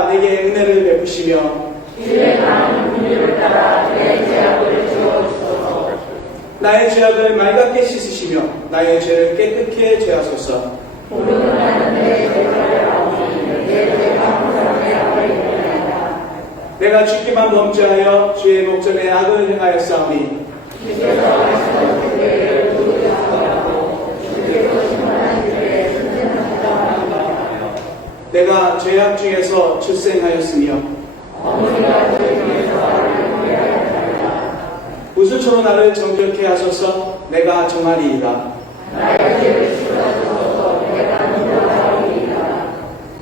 따라 내게 은혜를 베푸시며 주의 많은 긍휼을 따라 내 죄악을 지워주소서. 나의 죄악을 맑게 씻으시며 나의 죄를 깨끗게 제하소서. 모르는 나는 내 죄를 아오니 내 죄가 사람의 악을 인하였다. 내가 죽기만 범죄하여 주의 목전에 악을 행하였사오니 주께서 하시던 그대를 도우셨사오고 주께서 심판한 그대의 선생한 사랑하며 내가 죄악 중에서 출생하였으며 어머니가 죄 중에서 나를 구해하였다. 우수초로 나를 정결케 하소서. 내가 정하리이다. 나의 죄를 씻어주소서. 내가 믿어하리이다.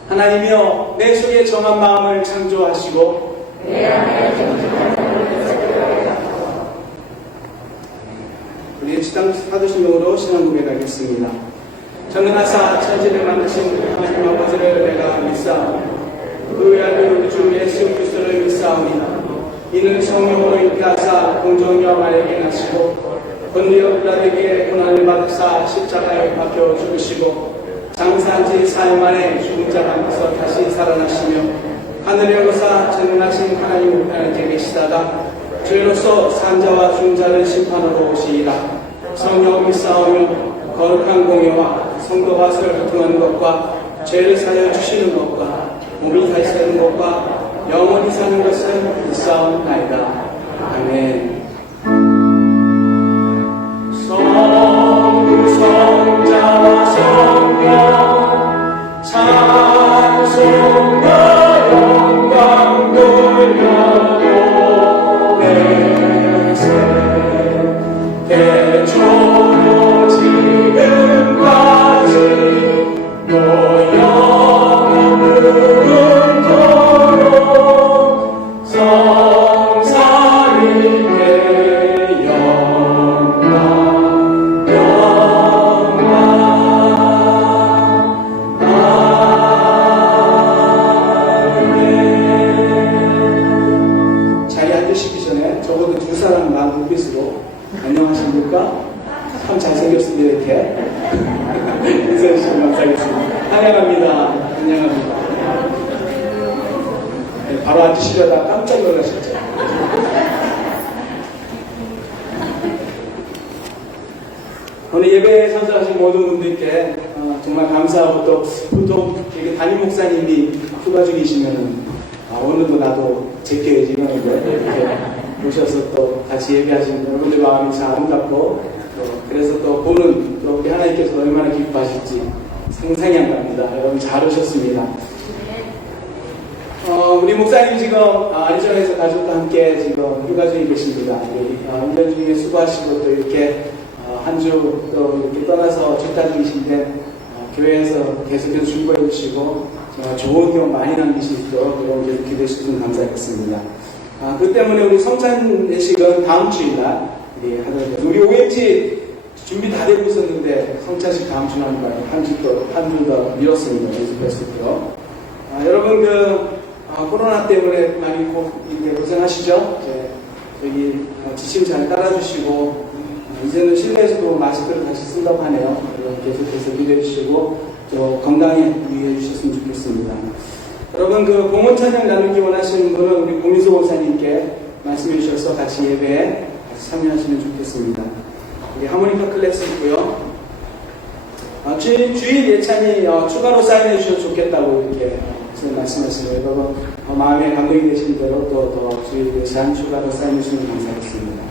하나님이여 내 속에 정한 마음을 창조하시고 내 안에 정직한 삶을 새겨하소서. 우리 시당 사도신경으로 신앙 고백하겠습니다. 전능하사 천지를 만드신 하나님 아버지를 내가 믿사오니 그 외아들 우리 주 예수 그리스도를 믿사오니 이는 성령으로 잉태하사 공정녀 마리아에게 나시고 본디오 빌라도에게 고난을 받으사 십자가에 박혀 죽으시고 장사한 지 4일 만에 죽은 자 가운데서 다시 살아나시며 하늘에 오르사 전능하신 하나님 우편에 계시다가 죄로서 산자와 죽은 자를 심판하러 오시리라. 성령 믿사오며 거룩한 공예와 성도가 서로 교통하는 것과 죄를 사여 주시는 것과 몸이 다시 사는 것과 영원히 사는 것은 믿사옵나이다. 아멘. 성자와 성령 찬송과 영광 돌려도 내세 대초로 지금까지 또 영원토록 성삼위께 영광 자리 앉으시기 전에 적어도 두 사람 만 눈빛으로 안녕하십니까? 참 잘생겼습니다. 이렇게 인사해 주시면 감사하겠습니다. 환영합니다. 환영합니다. 네, 바로 앉으시려다 깜짝 놀라셨죠? 오늘 예배에 참석하신 모든 분들께 정말 감사하고 또 보통 이렇게 담임 목사님이 휴가 중이시면은 오늘도 나도 제껴야지 이러는데 이렇게 오셔서 또 같이 예배하시는 여러분들 마음이 참 아름답고 그래서 또 보는 또 우리 하나님께서 얼마나 기뻐하실지 상상이 안 갑니다. 여러분 잘 오셨습니다. 우리 목사님 지금 안전에서 가족과 함께 지금 휴가 중에 계십니다. 1년 중에 수고하시고 또 이렇게 한 주 또 이렇게 떠나서 출타 중이신데 교회에서 계속해서 중보해 주시고 정말 좋은 경험 많이 남기실 수 있도록 여러분 기도해 주시면 감사하겠습니다. 그 때문에 우리 성찬 예식은 다음 주일날 우리 OMG 준비 다 되고 있었는데 성찬식 다음 주에 하는 거예요. 한 주 더 미뤘습니다. 계속해서. 여러분 코로나 때문에 많이 고생하시죠? 여기 지침 잘 따라주시고 이제는 실내에서도 마스크를 다시 쓴다고 하네요. 계속해서 기도해 주시고 또 건강에 유의해 주셨으면 좋겠습니다. 여러분 봉헌 찬양 나누기 원하시는 분은 우리 고민수 목사님께 말씀해 주셔서 같이 예배에 같이 참여하시면 좋겠습니다. 우리 하모니카 클래스 있고요. 주일 예찬이 추가로 사인해 주셔도 좋겠다고 이렇게 말씀하시네요. 여러분 마음에 감동이 되신 대로 또 주일 예찬 추가로 사인해 주시면 감사하겠습니다.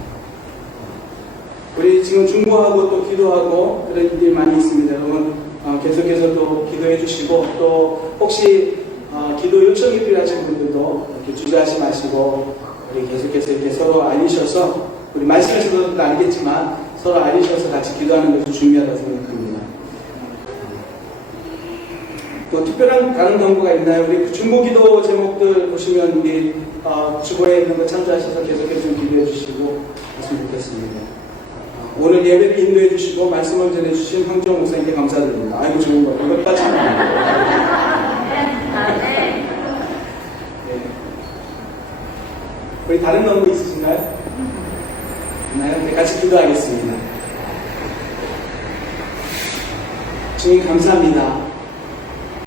우리 지금 중보하고 또 기도하고 그런 일들이 많이 있습니다. 여러분 계속해서 또 기도해 주시고 또 혹시 기도 요청이 필요하신 분들도 이렇게 주저하지 마시고 우리 계속해서 이렇게 서로 알리셔서 우리 말씀에서도 알겠지만 서로 알리셔서 같이 기도하는 것이 중요하다고 생각합니다. 또 특별한 다른 정보가 있나요? 우리 중보기도 제목들 보시면 우리 주보에 있는 거 참조하셔서 계속해서 좀 기도해 주시고 했으면 좋겠습니다. 오늘 예배를 인도해 주시고 말씀을 전해 주신 황정 목사님께 감사드립니다. 아이고 좋은 거 이것 빠지 우리 다른 넘버 있으신가요? 있나요? 네, 같이 기도하겠습니다. 주님 감사합니다.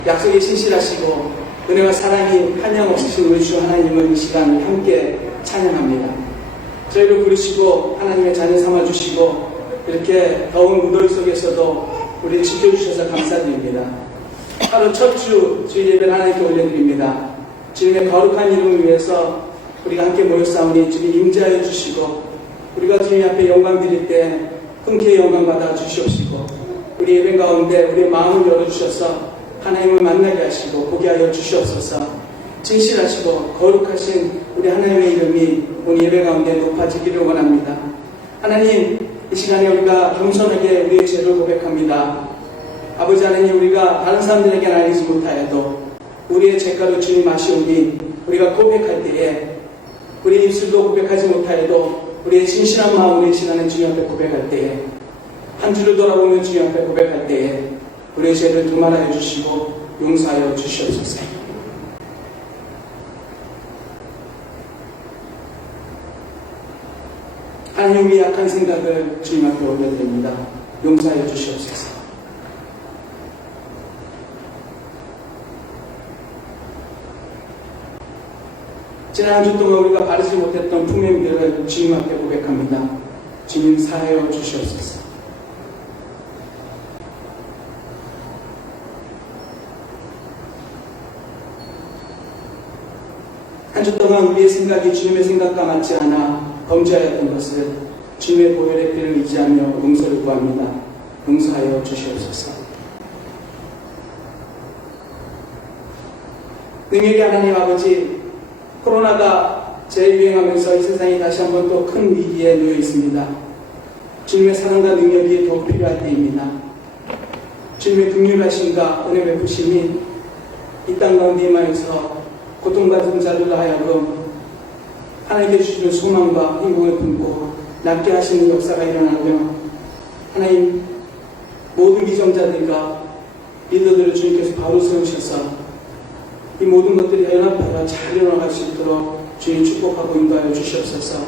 약속에 신실하시고 은혜와 사랑이 한량없으신 우리 주 하나님을 이 시간 함께 찬양합니다. 저희를 부르시고 하나님의 자녀 삼아주시고 이렇게 더운 무더위 속에서도 우리를 지켜주셔서 감사드립니다. 하루 첫 주 주일 예배를 하나님께 올려드립니다. 주님의 거룩한 이름을 위해서 우리가 함께 모였사오니 주님 임재하여 주시고 우리가 주님 앞에 영광 드릴 때 흔쾌히 영광 받아 주시옵시고 우리 예배 가운데 우리의 마음을 열어주셔서 하나님을 만나게 하시고 보게 하여 주시옵소서. 진실하시고 거룩하신 우리 하나님의 이름이 오늘 예배 가운데 높아지기를 원합니다. 하나님, 이 시간에 우리가 겸손하게 우리의 죄를 고백합니다. 아버지 하나님, 우리가 다른 사람들에게는 알리지 못하여도 우리의 죄가로 주님 아시오니 우리가 고백할 때에 우리 입술도 고백하지 못하여도 우리의 진실한 마음으로 이 시간에 주님 앞에 고백할 때에 한 주를 돌아보면 주님 앞에 고백할 때에 우리의 죄를 두말하여 주시고 용서하여 주시옵소서. 하나님, 우리 약한 생각을 주님 앞에 올려드립니다. 용서하여 주시옵소서. 지난 한 주 동안 우리가 바르지 못했던 품행들을 주님 앞에 고백합니다. 주님 사하여 주시옵소서. 한 주 동안 우리의 생각이 주님의 생각과 맞지 않아 범죄하였던 것을 주님의 보혈의 피를 의지하며 용서를 구합니다. 용서하여 주시옵소서. 능력의 하나님 아버지, 코로나가 재유행하면서 이 세상이 다시 한번 또 큰 위기에 놓여 있습니다. 주님의 사랑과 능력이 더 필요할 때입니다. 주님의 긍휼하심과 은혜 베푸심이 이 땅 가운데 임하여서 고통받은 자들로 하여금 하나님께 주시는 소망과 행복을 품고 낫게 하시는 역사가 일어나며 하나님 모든 비정자들과 리더들을 주님께서 바로 세우셔서 이 모든 것들이 연합하여 잘 일어나갈 수 있도록 주님 축복하고 인도하여 주시옵소서.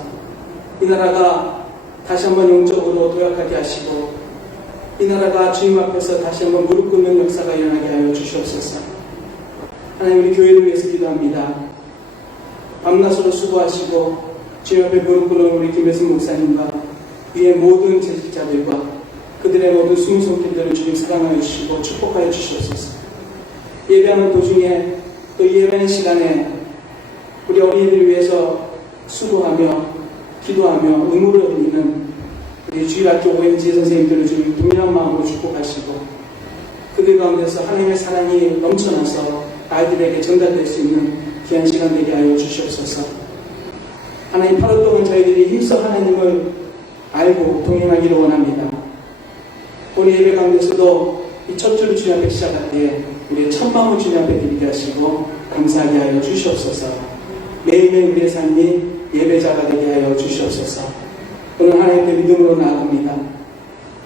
이 나라가 다시 한번 영적으로 도약하게 하시고 이 나라가 주님 앞에서 다시 한번 무릎 꿇는 역사가 일어나게 하여 주시옵소서. 하나님, 우리 교회를 위해서 기도합니다. 밤낮으로 수고하시고 주님 앞에 무릎 꿇는 우리 김혜승 목사님과 위의 모든 재직자들과 그들의 모든 숨은 손길들을 주님 사랑하여 주시고 축복하여 주시옵소서. 예배하는 도중에 또 예배하는 시간에 우리 어린이들을 위해서 수고하며 기도하며 의무를 드리는 우리 주일학교 OMG 선생님들을 주님 분명한 마음으로 축복하시고 그들 가운데서 하나님의 사랑이 넘쳐나서 아이들에게 전달될 수 있는 귀한 시간 되게 하여 주시옵소서. 하나님, 8월 동안 저희들이 힘써 하나님을 알고 동행하기를 원합니다. 오늘 예배 가운데서도 이 첫 주를 주님 앞에 시작할 때 우리의 첫 마음을 주님 앞에 드리게 하시고 감사하게 하여 주시옵소서. 매일매일 우리의 삶이 예배자가 되게 하여 주시옵소서. 오늘 하나님께 믿음으로 나아갑니다.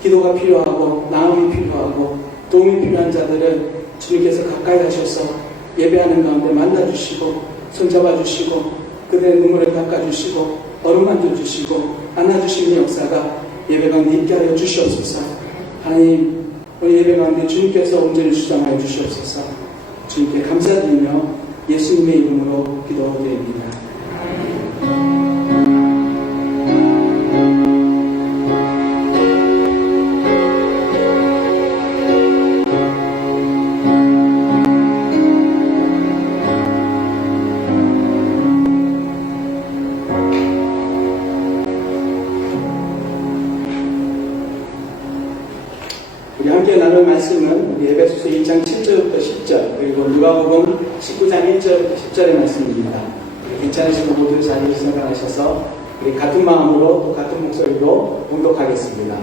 기도가 필요하고 나음이 필요하고 도움이 필요한 자들을 주님께서 가까이 하셔서 예배하는 가운데 만나주시고 손잡아주시고 그들의 눈물을 닦아주시고 어루만져 주시고 안아주시는 역사가 예배 가운데 있게 하여 주시옵소서. 하나님, 우리 예배 가운데 주님께서 온전히 주장하여 주시옵소서. 주님께 감사드리며 예수님의 이름으로 기도드립니다. 우리 함께 나눌 말씀은 우리 에베소서 2장 7절부터 10절 그리고 누가복음 19장 1절부터 10절의 말씀입니다. 괜찮으시고 모두 자리를 생각하셔서 우리 같은 마음으로 또 같은 목소리로 봉독하겠습니다.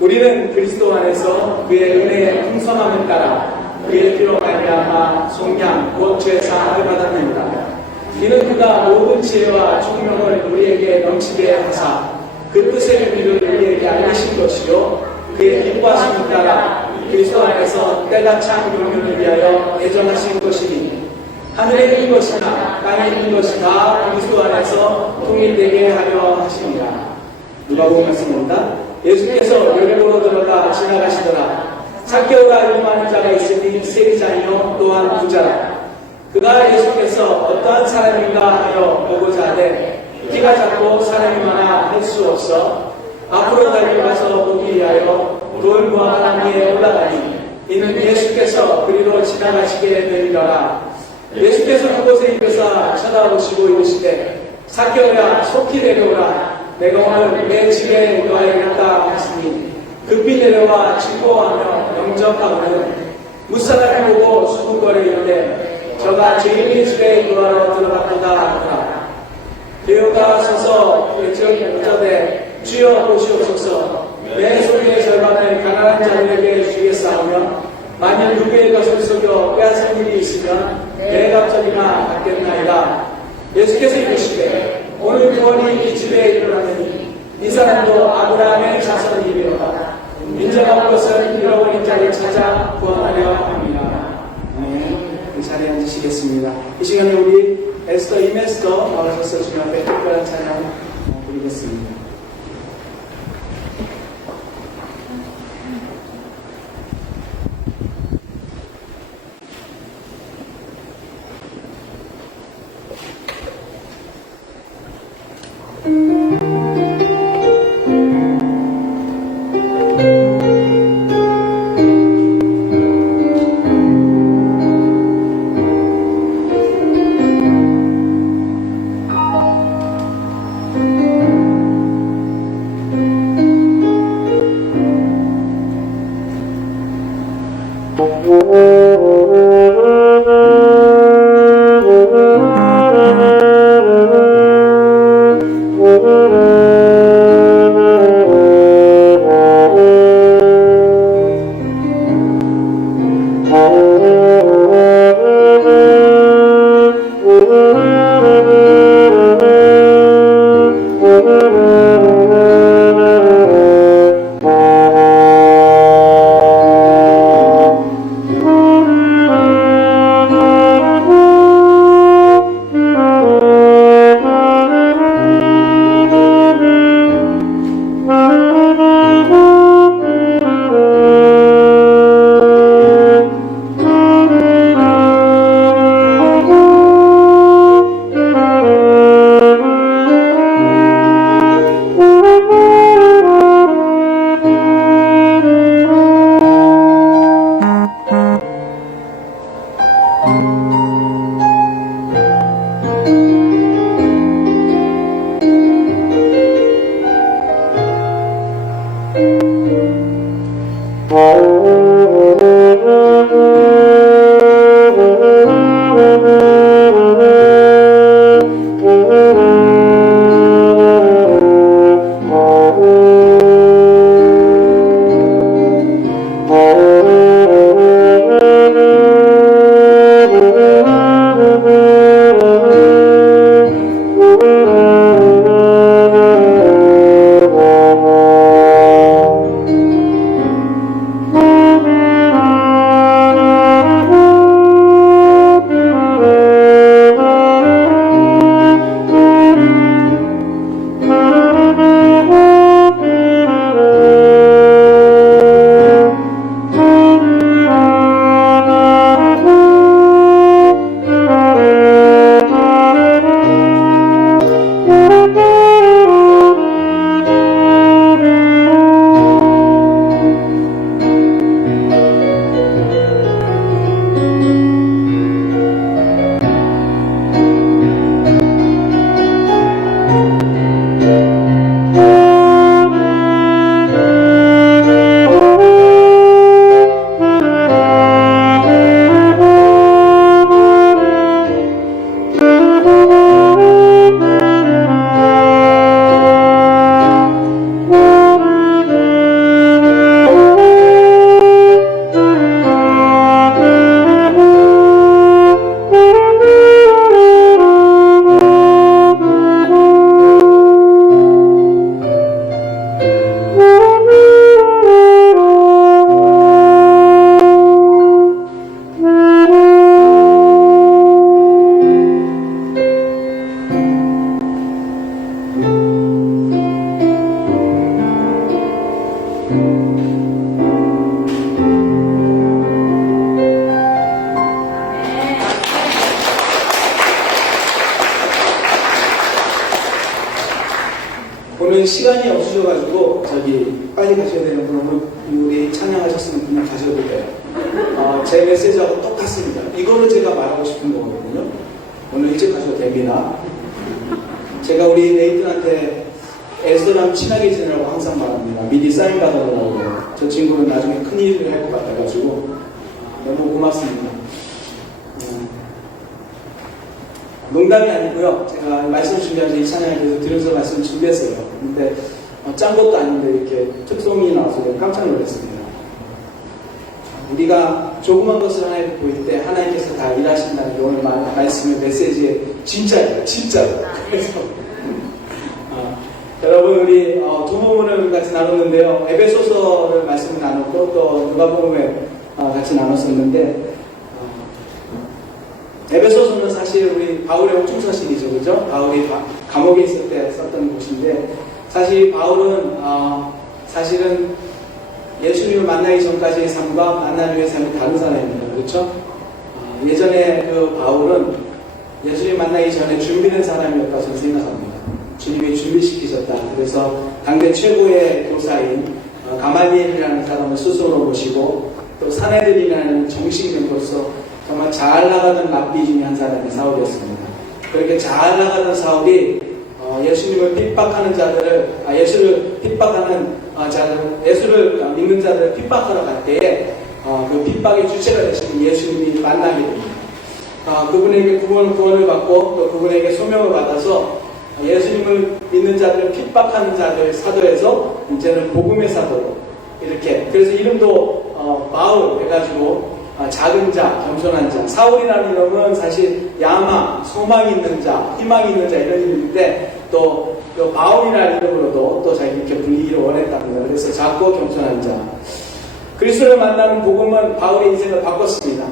우리는 그리스도 안에서 그의 은혜의 풍성함을 따라 그의 피로 말미암아 속량 곧 죄사함을 받았느니라. 이는 그가 모든 지혜와 총명을 우리에게 넘치게 하사 그 뜻의 의미를 우리에게 알리신 것이요 그의 기뻐하심을 따라 그리스도 안에서 때가 찬 용륜을 위하여 예정하신 것이니 하늘에 있는 것이나 땅에 있는 것이 다 그리스도 안에서 통일되게 하려 하십니다. 누가복음 말씀입니다. 예수께서 여리고로 들어가 지나가시더라. zak개오라 이름하는 자가 있으니 세리자이요 또한 부자라. 그가 예수께서 어떠한 사람인가 하여 보고자 하되 키가 작고 사람이 많아 할 수 없어 앞으로 달려가서 보기 위하여 돌 무화과 위에 올라가니 이는 예수께서 그리로 지나가시게 되리라. 예수께서 그곳에 입에서 쳐다보시고 이르시되 삭개오야 속히 내려오라. 내가 오늘 내 집에 거하였다 하시니 급히 내려와 즐거워하며 영접하고는 무사람을 보고 수군거려 이르되 저가 죄인의 집에 거하러 들어갔다 하더라. 베오가 서서 외쳐대 주여 보시옵소서. 내 소유의 절반을 가난한 자들에게 주겠사오며 만일 누구의 것을 속여 빼앗을 일이 있으면 내 갑절이나 받겠나이다. 예수께서 이르시되 오늘 구원이 이 집에 일어나느니 이 사람도 아브라함의 자손이리로다. 인자가 온 것은 잃어버린 자를 찾아 구원하려 합니다. 이 자리에 앉으시겠습니다. 이 시간에 우리 에스더 임에스더 나오셔서 주님 앞에 특별한 찬양 드리겠습니다. 오늘 시간이 없으셔가지고 저기 빨리 가셔야 되는 분은 우리 찬양하셨으면 그냥 가셔도 돼요. 제 메시지하고 똑같습니다. 이거를 제가 말하고 싶은 거거든요. 오늘 일찍 가셔도 됩니다. 제가 우리 네이튼한테 에스더랑 친하게 지내라고 항상 말합니다. 미리 사인 받아달라고. 저 친구는 나중에 큰일을 할 것 같아가지고 너무 고맙습니다. 농담이 아니고요. 제가 말씀 준비하면서 이 찬양에 대해서 들으면서 말씀을 준비했어요. 근데 짠 것도 아닌데 이렇게 특송이 나와서 깜짝 놀랐습니다. 우리가 조그만 것을 하나님께 보일 때 하나님께서 다 일하신다는 게 오늘 말씀의 메시지의 진짜예요. 진짜로. 그래서 여러분 우리 두 부분을 같이 나눴는데요. 에베소서를 말씀을 나눴고 또 누가복음에 같이 나눴었는데 에베소서는 사실 우리 바울의 옥중서실이죠, 그죠? 바울이 감옥에 있을 때 썼던 곳인데 사실 바울은 사실은 예수님을 만나기 전까지의 삶과 만나기 위해 삶이 다른 사람입니다, 그렇죠? 예전에 그 바울은 예수님 만나기 전에 준비된 사람이었다 저는 생각합니다. 주님이 준비시키셨다. 그래서 당대 최고의 교사인 가말리엘이라는 사람을 스스로 모시고 또 사내들이라는 정식 멤버로서 정말 잘 나가던 랍비 중에 한 사람이 사울이었습니다. 그렇게 잘 나가던 사울이 예수님을 핍박하는 자들을 예수를 핍박하는 예수를 믿는 자들을 핍박하러 갈 때에 그 핍박의 주체가 되시는 예수님이 만나게 됩니다. 그분에게 구원을 받고 또 그분에게 소명을 받아서 예수님을 믿는 자들을 핍박하는 자들 사도에서 이제는 복음의 사도로 이렇게 그래서 이름도 바울 해가지고 작은 자, 겸손한 자. 사울이라는 이름은 사실 야마, 소망 있는 자, 희망 있는 자 이런 이름인데 또 바울이라는 이름으로도 또 자기 이렇게 불리기를 원했답니다. 그래서 작고 겸손한 자. 그리스도를 만나는 복음은 바울의 인생을 바꿨습니다.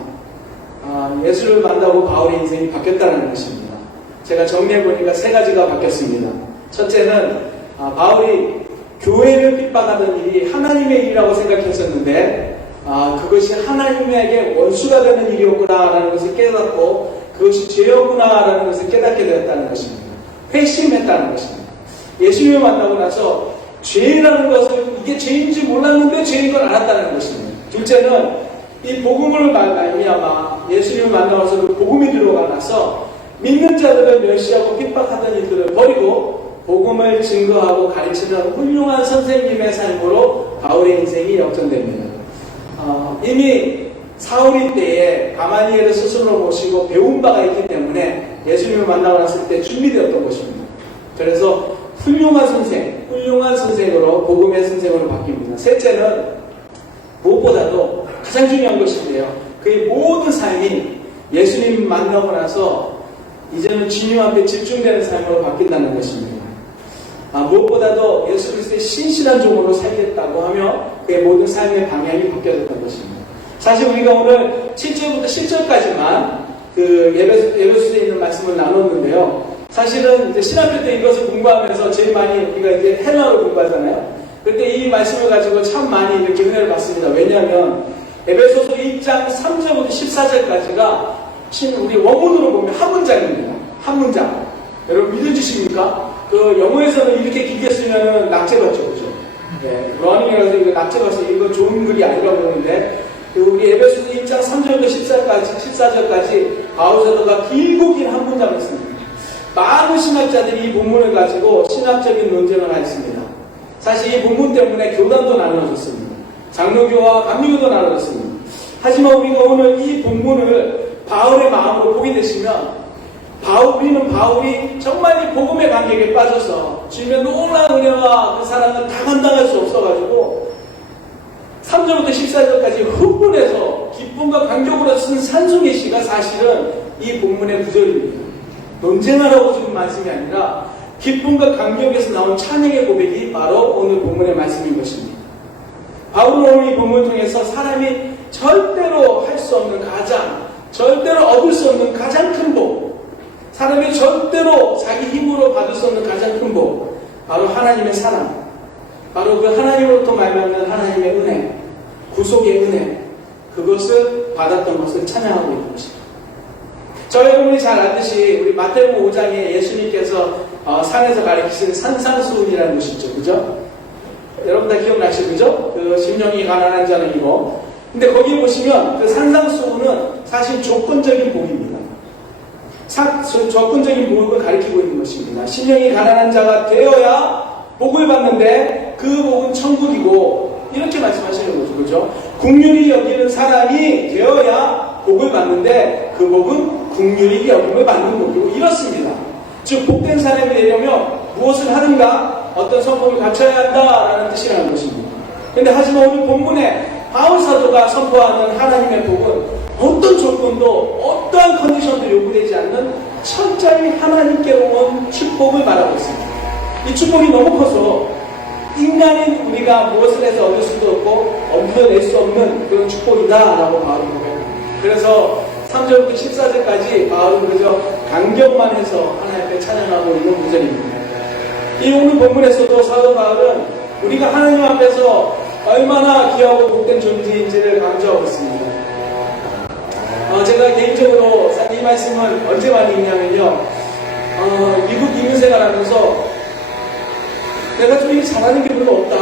예수를 만나고 바울의 인생이 바뀌었다는 것입니다. 제가 정리해보니까 세 가지가 바뀌었습니다. 첫째는 바울이 교회를 핍박하던 일이 하나님의 일이라고 생각했었는데 그것이 하나님에게 원수가 되는 일이었구나라는 것을 깨닫고 그것이 죄였구나라는 것을 깨닫게 되었다는 것입니다. 회심했다는 것입니다. 예수님을 만나고 나서 죄라는 것을 이게 죄인지 몰랐는데 죄인 걸 알았다는 것입니다. 둘째는 이 복음을 말미암아 예수님을 만나서 그 복음이 들어가 나서 믿는 자들을 멸시하고 핍박하던 일들을 버리고 복음을 증거하고 가르치는 훌륭한 선생님의 삶으로 바울의 인생이 역전됩니다. 이미 사울이 때에 가말리엘을 스스로 모시고 배운 바가 있기 때문에 예수님을 만나고 났을 때 준비되었던 것입니다. 그래서 훌륭한 선생으로 복음의 선생으로 바뀝니다. 셋째는 무엇보다도 가장 중요한 것인데요. 그의 모든 삶이 예수님 만나고 나서 이제는 주님 앞에 집중되는 삶으로 바뀐다는 것입니다. 무엇보다도 예수 그리스도의 신실한 종으로 살겠다고 하며 그의 모든 삶의 방향이 바뀌어졌던 것입니다. 사실 우리가 오늘 7절부터 10절까지만 그 에베소서에 있는 말씀을 나눴는데요. 사실은 이제 신학교 때 이것을 공부하면서 제일 많이 우리가 이제 헬라어를 공부하잖아요. 그때 이 말씀을 가지고 참 많이 이렇게 은혜를 받습니다. 왜냐하면 에베소서 1장 3절부터 14절까지가 우리 원문으로 보면 한 문장입니다. 한 문장. 여러분 믿어주십니까? 그 영어에서는 이렇게 길게 쓰면 낙제받죠, 그죠? 네, 러닝이라서 이거 낙제받아서 이거 좋은 글이 아니라고 그러는데 우리 에베소서 1장 3절부터 14절까지 바울 사도가 길고 긴 한 문장을 씁니다. 많은 신학자들이 이 본문을 가지고 신학적인 논쟁을 했습니다. 사실 이 본문 때문에 교단도 나눠졌습니다. 장로교와 감리교도 나눠졌습니다. 하지만 우리가 오늘 이 본문을 바울의 마음으로 보게 되시면 우리는 바울이 정말 이 복음의 감격에 빠져서 주님의 놀라운 은혜와 그 사랑을 다 감당할 수 없어가지고 3절부터 14절까지 흥분해서 기쁨과 감격으로 쓴 산송의 시가 사실은 이 본문의 구절입니다. 논쟁하라고 지금 말씀이 아니라 기쁨과 감격에서 나온 찬양의 고백이 바로 오늘 본문의 말씀인 것입니다. 바울은 오늘 이 본문을 통해서 사람이 절대로 할 수 없는 절대로 얻을 수 없는 가장 큰 복, 사람이 절대로 자기 힘으로 받을 수 없는 가장 큰 복, 바로 하나님의 사랑, 바로 그 하나님으로부터 말미암는 하나님의 은혜, 구속의 은혜, 그것을 받았던 것을 찬양하고 있는 것입니다. 여러분이 잘 알듯이 우리 마태복음 5장에 예수님께서 산에서 가르치신 산상수훈이라는 것이 있죠. 그죠? 여러분 다 기억나시죠? 그죠? 그 심령이 가난한 자는 이거. 근데 거기 보시면 그 산상수훈은 사실 조건적인 복입니다. 조건적인 복을 가리키고 있는 것입니다. 심령이 가난한 자가 되어야 복을 받는데 그 복은 천국이고 이렇게 말씀하시는 거죠. 그죠? 긍휼히 여기는 사람이 되어야 복을 받는데 그 복은 긍휼히 여김을 받는 복이고 이렇습니다. 즉 복된 사람이 되려면 무엇을 하는가? 어떤 성품을 갖춰야 한다라는 뜻이라는 것입니다. 근데 하지만 오늘 본문에 바울 사도가 선포하는 하나님의 복은 어떤 조건도 어떠한 컨디션도 요구되지 않는 철저히 하나님께로 온 축복을 말하고 있습니다. 이 축복이 너무 커서 인간인 우리가 무엇을 해서 얻을 수도 없고 얻어낼 수 없는 그런 축복이다라고 바울은 고백합니다. 그래서 3절부터 14절까지 바울은 그저 간격만 해서 하나님께 찬양하고 있는 구절입니다. 이 오늘 본문에서도 사도 바울은 우리가 하나님 앞에서 얼마나 귀하고 복된 존재인지를 강조하고 있습니다. 제가 개인적으로 이 말씀을 언제 많이 읽냐면요. 미국 이민 생활하면서 내가 좀 잘하는 게 별로 없다.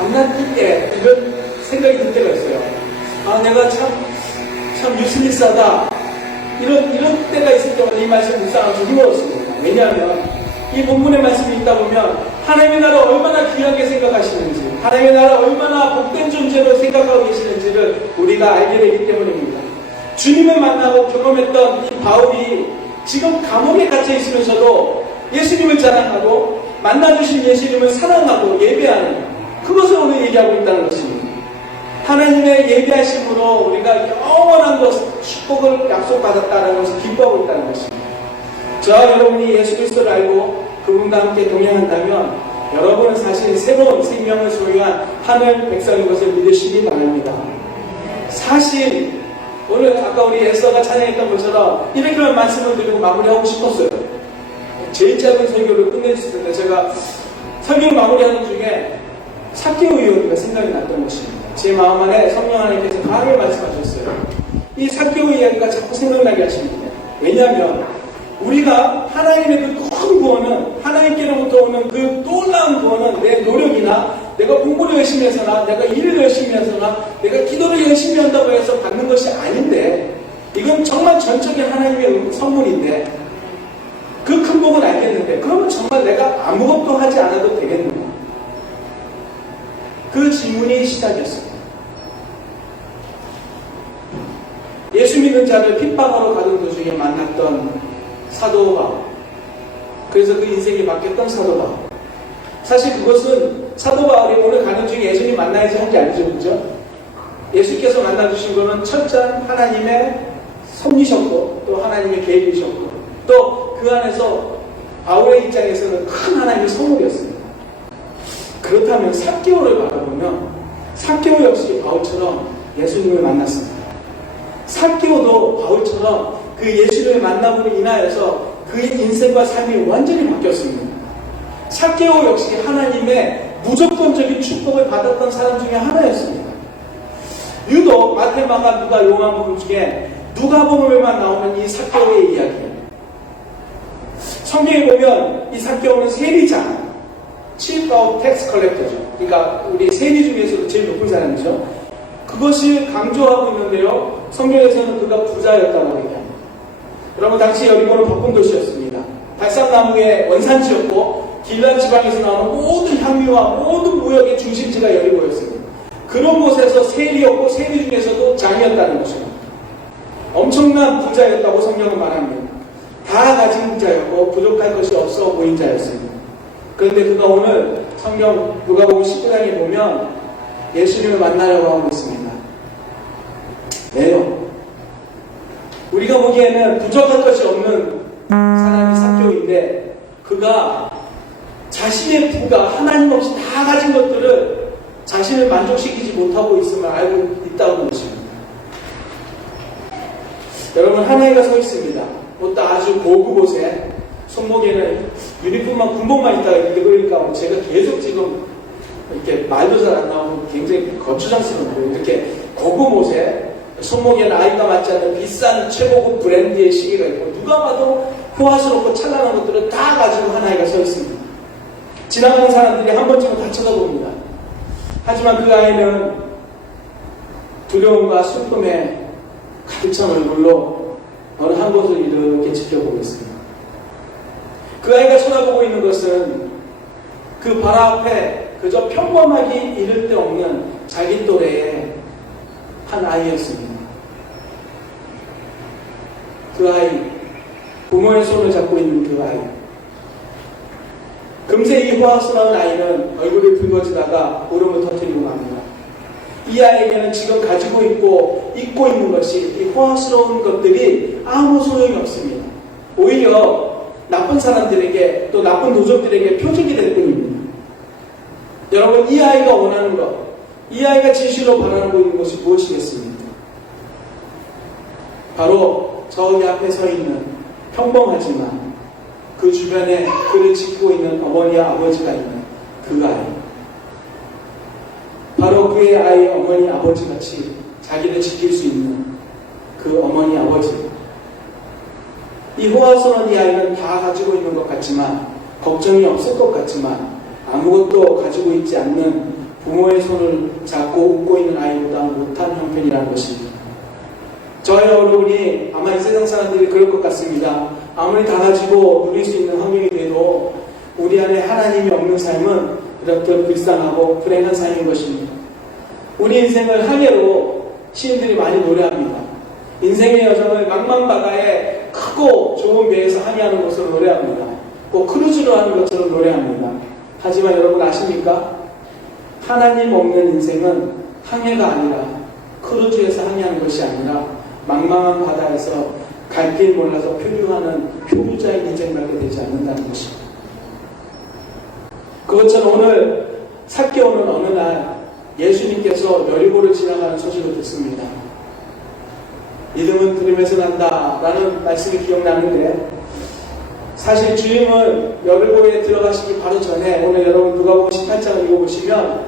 앞난 뛸때 이런 생각이 들 때가 있어요. 내가 참 유슬리사다. 이런 때가 있을 때마다 이 말씀 묵상하면 좀 힘들었습니다. 왜냐하면 이 본문의 말씀이 있다 보면 하나님의 나라 얼마나 귀하게 생각하시는지, 하나님의 나라 얼마나 복된 존재로 생각하고 계시는지를 우리가 알게 되기 때문입니다. 주님을 만나고 경험했던 이 바울이 지금 감옥에 갇혀 있으면서도 예수님을 자랑하고 만나주신 예수님을 사랑하고 예배하는 그것을 오늘 얘기하고 있다는 것입니다. 하나님의 예배하심으로 우리가 영원한 축복을 약속받았다는 것을 기뻐하고 있다는 것입니다. 여러분이 예수 그리스도를 알고 그분과 함께 동행한다면 여러분은 사실 새로운 생명을 소유한 하늘 백성인 것을 믿으시기 바랍니다. 사실 오늘 아까 우리 에스더가 찬양했던 것처럼 이렇게만 말씀을 드리고 마무리하고 싶었어요. 제일 짧은 설교를 끝낼 수 있는데 제가 설교 마무리하는 중에 삭개오 이야기가 생각이 났던 것입니다. 제 마음 안에 성령 하나님께서 강하게 말씀하셨어요. 이 삭개오 이야기가 자꾸 생각나게 하십니다. 왜냐하면 우리가 하나님의 그 큰 구원은 하나님께로부터 오는 그 놀라운 구원은 내 노력이나 내가 공부를 열심히 해서나 내가 일을 열심히 해서나 내가 기도를 열심히 한다고 해서 받는 것이 아닌데 이건 정말 전적인 하나님의 선물인데 그 큰 복은 알겠는데 그러면 정말 내가 아무것도 하지 않아도 되겠는가? 그 질문이 시작이었습니다. 예수 믿는 자를 핍박하러 가던 도중에 만났던 사도 바울. 그래서 그 인생이 바뀌었던 사도 바울. 사실 그것은 사도 바울이 오늘 가는 중에 예수님 만나야지 한 게 아니죠. 그죠? 예수께서 만나주신 것은 철저한 하나님의 섭리셨고 또 하나님의 계획이셨고 또 그 안에서 바울의 입장에서는 큰 하나님의 선물이었습니다. 그렇다면 삭개오를 바라보면 삭개오 역시 바울처럼 예수님을 만났습니다. 삭개오도 바울처럼 그 예수님을 만남으로 인하여서 그의 인생과 삶이 완전히 바뀌었습니다. 삭개오 역시 하나님의 무조건적인 축복을 받았던 사람 중에 하나였습니다. 유독 마태, 마가, 누가, 요한복음 중에 누가복음에만 나오는 이 삭개오의 이야기예요. 성경에 보면 이 삭개오는 세리장, Chief of Tax Collector죠. 그러니까 우리 세리 중에서도 제일 높은 사람이죠. 그것을 강조하고 있는데요. 성경에서는 그가 부자였다고 얘기합니다. 여러분 당시 여리고는 바쁜 도시였습니다. 달산나무의 원산지였고 길란 지방에서 나오는 모든 향유와 모든 무역의 중심지가 여리고였습니다. 그런 곳에서 세리였고 세리 중에서도 장이었다는 것입니다. 엄청난 부자였다고 성경은 말합니다. 다 가진 부자였고 부족할 것이 없어 보인 자였습니다. 그런데 그가 오늘 성경 누가복음 19장에 보면 예수님을 만나려고 하고 있습니다. 왜요? 우리가 보기에는 부족할 것이 없는 사람이 삭개오인데 그가 자신의 부가 하나님 없이 다 가진 것들을 자신을 만족시키지 못하고 있음을 알고 있다고 것입니다. 여러분 하나이가 서 있습니다. 옷도 아주 고급 옷에 손목에는 유니폼만 군복만 있다가 이렇게 그러니까 제가 계속 지금 이렇게 말도 잘 안 나오고 굉장히 거추장스러운데 이렇게 고급 옷에 손목에 나이가 맞지 않는 비싼 최고급 브랜드의 시계가 있고 누가 봐도 호화스럽고 찬란한 것들을 다 가지고 한 아이가 서 있습니다. 지나가는 사람들이 한 번쯤은 다 쳐다봅니다. 하지만 그 아이는 두려움과 슬픔에 가득 찬 얼굴로 어느 한 곳을 이렇게 지켜보고 있습니다. 그 아이가 쳐다보고 있는 것은 그 발 앞에 그저 평범하기 이를 데 없는 자기 또래의 한 아이였습니다. 그 아이, 부모의 손을 잡고 있는 그 아이. 금세 이 호화스러운 아이는 얼굴이 붉어지다가 울음을 터뜨리고 맙니다. 이 아이에게는 지금 가지고 있고 입고 있는 것이 이 호화스러운 것들이 아무 소용이 없습니다. 오히려 나쁜 사람들에게 또 나쁜 도적들에게 표적이 될 뿐입니다. 여러분, 이 아이가 원하는 것, 이 아이가 진실로 바라고 있는 것이 무엇이겠습니까? 바로 저기 앞에 서 있는 평범하지만 그 주변에 그를 지키고 있는 어머니와 아버지가 있는 그 아이. 바로 그의 아이 어머니 아버지같이 자기를 지킬 수 있는 그 어머니 아버지. 이 호화스러운 이 아이는 다 가지고 있는 것 같지만 걱정이 없을 것 같지만 아무것도 가지고 있지 않는 부모의 손을 잡고 웃고 있는 아이보다 못한 형편이라는 것입니다. 저희 여러분이 아마 이 세상 사람들이 그럴 것 같습니다. 아무리 다 가지고 누릴 수 있는 환경이 돼도 우리 안에 하나님이 없는 삶은 이렇게 불쌍하고 불행한 삶인 것입니다. 우리 인생을 항해로 시인들이 많이 노래합니다. 인생의 여정을 망망바다에 크고 좋은 배에서 항해하는 것으로 노래합니다. 꼭 크루즈로 하는 것처럼 노래합니다. 하지만 여러분 아십니까? 하나님 없는 인생은 항해가 아니라 크루즈에서 항해하는 것이 아니라 망망한 바다에서 갈 길 몰라서 표류하는 표류자의 인생을 하게 되지 않는다는 것입니다. 그것처럼 오늘 삭개오는 어느 날 예수님께서 여리고를 지나가는 소식을 듣습니다. 이름은 들으면서 난다 라는 말씀이 기억나는데 사실 주님은 여리고에 들어가시기 바로 전에 오늘 여러분 누가복음 18장을 읽어보시면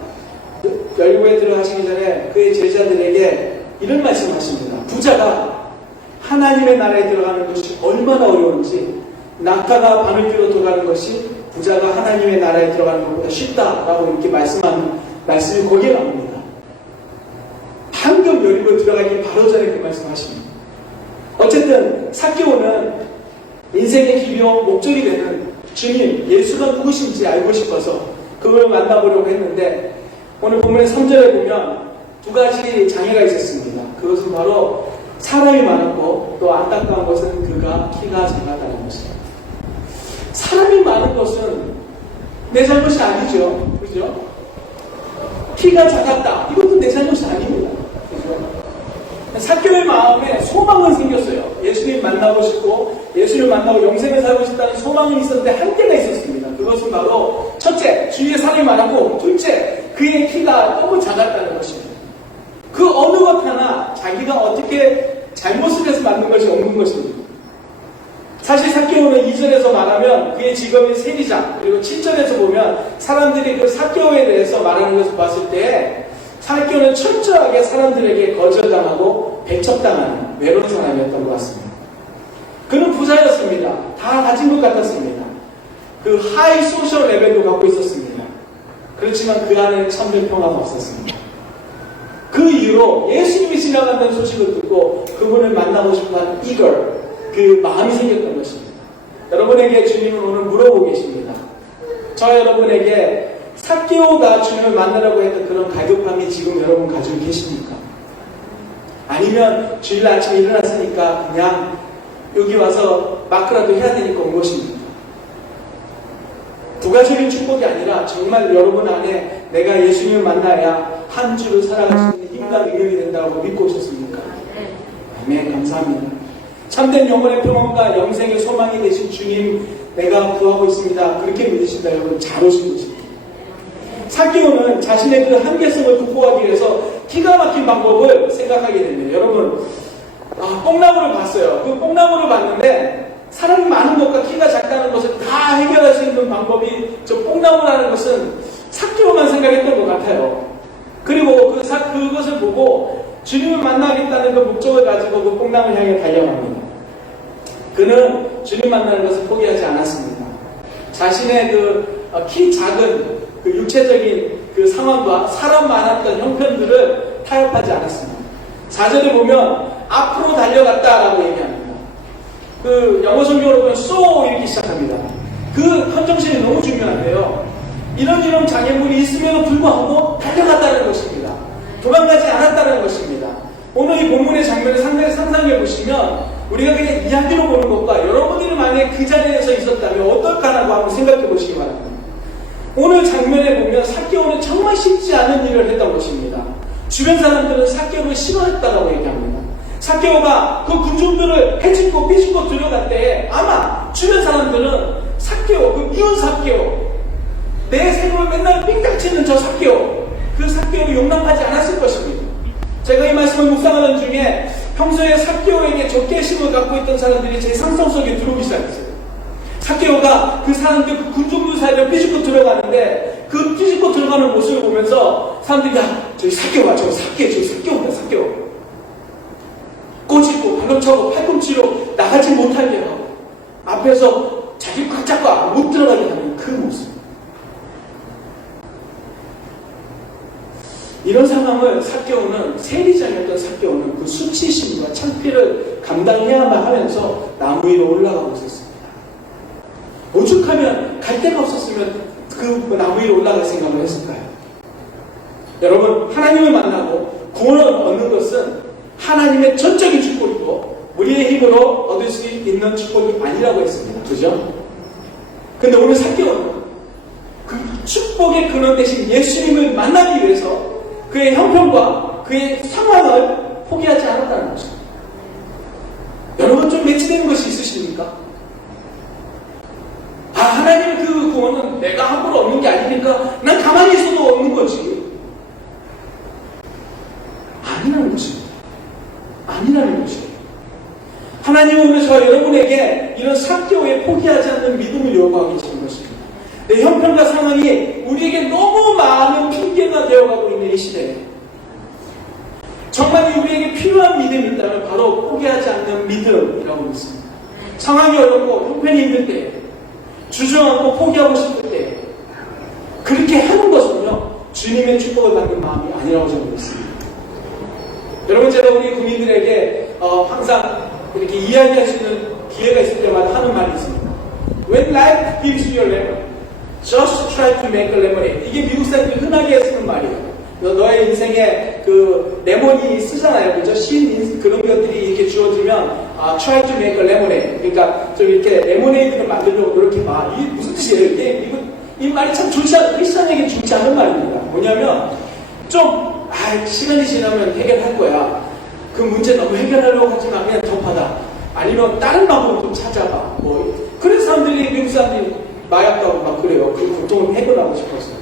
여리고에 들어가시기 전에 그의 제자들에게 이런 말씀하십니다. 부자가 하나님의 나라에 들어가는 것이 얼마나 어려운지 낙타가 바늘귀로 들어가는 것이 부자가 하나님의 나라에 들어가는 것보다 쉽다라고 이렇게 말씀한 말씀이 거기에 나옵니다. 방금 여리고에 들어가기 바로 전에 그 말씀하십니다. 어쨌든 삭개오는 인생의 길이요 목적이 되는 주님 예수가 누구신지 알고 싶어서 그걸 만나보려고 했는데 오늘 본문의 3절에 보면 두 가지 장애가 있었습니다. 그것은 바로 사람이 많았고 또 안타까운 것은 그가 키가 작았다는 것입니다. 사람이 많은 것은 내 잘못이 아니죠. 그죠? 키가 작았다. 이것도 내 잘못이 아닙니다. 그죠? 삭개오의 마음에 소망은 생겼어요. 예수님 만나고 싶고 예수님 만나고 영생을 살고 싶다는 소망은 있었는데 한계가 있었습니다. 그것은 바로 첫째, 주위에 사람이 많았고 둘째, 그의 키가 너무 작았다는 것입니다. 그 어느 것 하나 자기가 어떻게 잘못을 해서 만든 것이 없는 것입니다. 사실 삭개오는 2절에서 말하면 그의 직업인 세리장 그리고 7절에서 보면 사람들이 그 삭개오에 대해서 말하는 것을 봤을 때 삭개오는 철저하게 사람들에게 거절당하고 배척당하는 외로운 사람이었던 것 같습니다. 그는 부자였습니다. 다 가진 것 같았습니다. 그 하이 소셜 레벨도 갖고 있었습니다. 그렇지만 그 안에는 참된 평화가 없었습니다. 그 이후로 예수님이 지나간다는 소식을 듣고 그분을 만나고 싶어하는 그 마음이 생겼던 것입니다. 여러분에게 주님은 오늘 물어보고 계십니다. 저 여러분에게 삭개오가 주님을 만나려고 했던 그런 갈급함이 지금 여러분 가지고 계십니까? 아니면 주일 아침에 일어났으니까 그냥 여기 와서 마크라도 해야 되니까 온 것입니까? 부가적인 축복이 아니라 정말 여러분 안에 내가 예수님을 만나야 한 주를 살아갈 수 있는 힘과 능력이 된다고 믿고 오셨습니까? 아멘. 감사합니다. 참된 영혼의 평안과 영생의 소망이 되신 주님 내가 구하고 있습니다. 그렇게 믿으신다 여러분 잘 오신 것입니다. 삭개오는 자신의 그 한계성을 극복하기 위해서 기가 막힌 방법을 생각하게 됩니다. 여러분 뽕나무를 봤어요. 그 뽕나무를 봤는데 사람이 많은 것과 키가 작다는 것을 다 해결할 수 있는 방법이 저 뽕나무라는 것은 삭개오만 생각했던 것 같아요. 그리고 그것을 보고 주님을 만나겠다는 그 목적을 가지고 그 뽕나무를 향해 달려갑니다. 그는 주님 만나는 것을 포기하지 않았습니다. 자신의 키 작은 그 육체적인 그 상황과 사람 많았던 형편들을 타협하지 않았습니다. 4절에 보면 앞으로 달려갔다라고 얘기합니다. 그 영어 성경으로 보면 so 이렇게 시작합니다. 그 헌정신이 너무 중요한데요. 이런 장애물이 있음에도 불구하고 달려갔다는 것입니다. 도망가지 않았다는 것입니다. 오늘 이 본문의 장면을 상상해 보시면 우리가 그냥 이야기로 보는 것과 여러분들이 만약에 그 자리에서 있었다면 어떨까라고 한번 생각해 보시기 바랍니다. 오늘 장면에 보면 삭개오는 정말 쉽지 않은 일을 했던 것입니다. 주변 사람들은 삭개오를 싫어했다고 얘기합니다. 삭개오가 그 군중들을 해집고 삐집고 들어갈 때 아마 주변 사람들은 삭개오, 그 미운 삭개오, 내 생각을 맨날 삥딱치는 저 삭개오, 그 삭개오를 용납하지 않았을 것입니다. 제가 이 말씀을 묵상하는 중에 평소에 삭개오에게 적개심을 갖고 있던 사람들이 제 상상 속에 들어오기 시작했어요. 삭개오가 그 사람들 그 군중들 사이를 삐집고 들어가는데 그 삐집고 들어가는 모습을 보면서 사람들이 야 저기 삭개오가 저기 삭개오다 삭개오. 꼬집고 발로 팔꿈치로 나가지 못하게 하고 앞에서 자기 꽉 잡고 못 들어가게 하는 그 모습. 이런 상황을 삭개오는 세리장이었던 삭개오는 그 수치심과 창피를 감당해야만 하면서 나무 위로 올라가고 있었습니다. 오죽하면 갈 데가 없었으면 그 나무 위로 올라갈 생각을 했을까요? 여러분, 하나님을 만나고 구원을 얻는 것은 하나님의 전적인 축복이고 우리의 힘으로 얻을 수 있는 축복이 아니라고 했습니다. 그죠? 근데 오늘 삭개오는 그 축복의 근원 대신 예수님을 만나기 위해서 그의 형편과 그의 상황을 포기하지 않았다는 거죠. 여러분 좀 매치되는 것이 있으십니까? 하나님의 그 구원은 내가 함부로 얻는 게 아니니까 난 가만히 있어도 얻는 거지. 아니라는 것입니다. 아니라는 것이에요. 하나님은 오늘 저 여러분에게 이런 삭개오에 포기하지 않는 믿음을 요구하고 계시는 것입니다. 내 형편과 상황이 우리에게 너무 많은 핑계가 되어가고 있는 이 시대에 정말 우리에게 필요한 믿음이 있다면 바로 포기하지 않는 믿음이라고 믿습니다. 상황이 어렵고 형편이 힘들 때 주저앉고 포기하고 싶을 때 그렇게 하는 것은요 주님의 축복을 받는 마음이 아니라고 저는 믿습니다. 여러분 제가 우리 국민들에게 항상 이렇게 이야기할 수 있는 기회가 있을 때마다 하는 말이 있습니다. When life gives you a lemon, just try to make a lemonade. 이게 미국 사람들이 흔하게 쓰는 말이에요. 너의 인생에 그 레몬이 쓰잖아요, 그죠? 신 그런 것들이 이렇게 주어지면 try to make a lemonade. 그러니까 좀 이렇게 레모네이드를 만들려고 그렇게 봐. 이게 무슨 뜻이에요? 이 말이 참 좋지 않은 크리스천에게 좋지 않은 말입니다. 뭐냐면 좀 시간이 지나면 해결할 거야. 그 문제 너무 해결하려고 하지 마. 그냥 덮하다. 아니면 다른 방법을 좀 찾아봐. 그래서 사람들이 미국 사람들이 마약하고 막 그래요. 그 고통을 해결하고 싶었어요.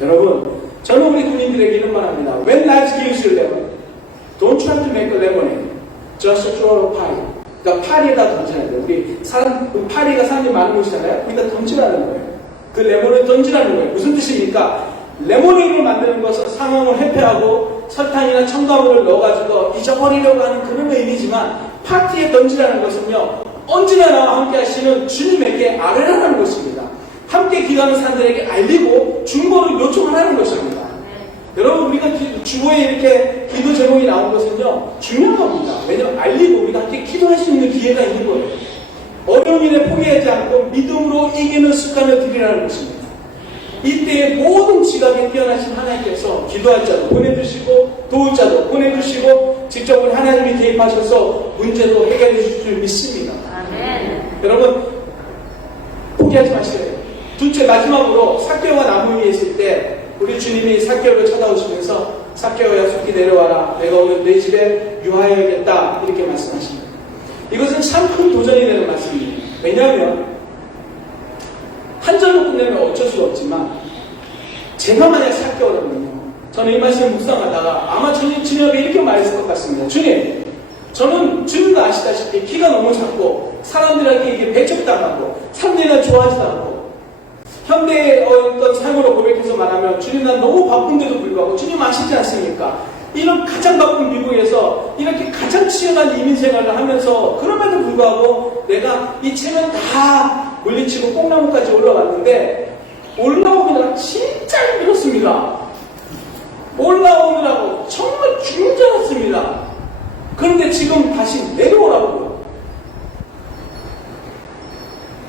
여러분, 저는 우리 군인들에게 이런 말 합니다. When life gives you lemon, don't try to make a lemonade. Just throw a pie. 그러니까 파리에다 던지라는 거예요. 우리 파리가 사람들이 많은 곳이잖아요. 거기다 던지라는 거예요. 그 레몬을 던지라는 거예요. 무슨 뜻입니까? 레모네이드를 만드는 것은 상황을 회피하고 설탕이나 첨가물을 넣어가지고 잊어버리려고 하는 그런 의미지만 파티에 던지라는 것은요 언제나 나와 함께 하시는 주님에게 아뢰라는 것입니다. 함께 기도하는 사람들에게 알리고 중보를 요청하라는 것입니다. 여러분 우리가 주보에 이렇게 기도 제목이 나온 것은요 중요한 겁니다. 왜냐하면 알리고 우리가 함께 기도할 수 있는 기회가 있는 거예요. 어려운 일에 포기하지 않고 믿음으로 이기는 습관을 들이라는 것입니다. 이때의 모든 지각에 뛰어나신 하나님께서 기도할 자도 보내주시고 도울 자도 보내주시고 직접 우리 하나님이 개입하셔서 문제도 해결해 주실 줄 믿습니다. 아멘. 여러분 포기하지 마시고요. 둘째 마지막으로 삭개오가 나무 위에 있을 때 우리 주님이 삭개오를 쳐다보시면서 삭개오야 속히 내려와라. 내가 오늘 내 집에 유하여야겠다. 이렇게 말씀하십니다. 이것은 참 큰 도전이 되는 말씀입니다. 왜냐하면 한 절로 끝내면 어쩔 수 없지만 제가 만약 삭개오라면요 저는 이 말씀을 묵상하다가 아마 주님에게 이렇게 말했을 것 같습니다. 주님, 저는 주님도 아시다시피 키가 너무 작고 사람들에게 이게 배척당하고 사람들이 좋아하지도 않고 현대의 어떤 삶으로 고백해서 말하면 주님 난 너무 바쁜데도 불구하고 주님 아시지 않습니까? 이런 가장 바쁜 미국에서 이렇게 가장 치열한 이민 생활을 하면서 그럼에도 불구하고 내가 이 책을 다 물리치고 뽕나무까지 올라왔는데 올라오느라 진짜 힘들었습니다. 올라오느라고 정말 죽는 줄 알았습니다. 그런데 지금 다시 내려오라고요.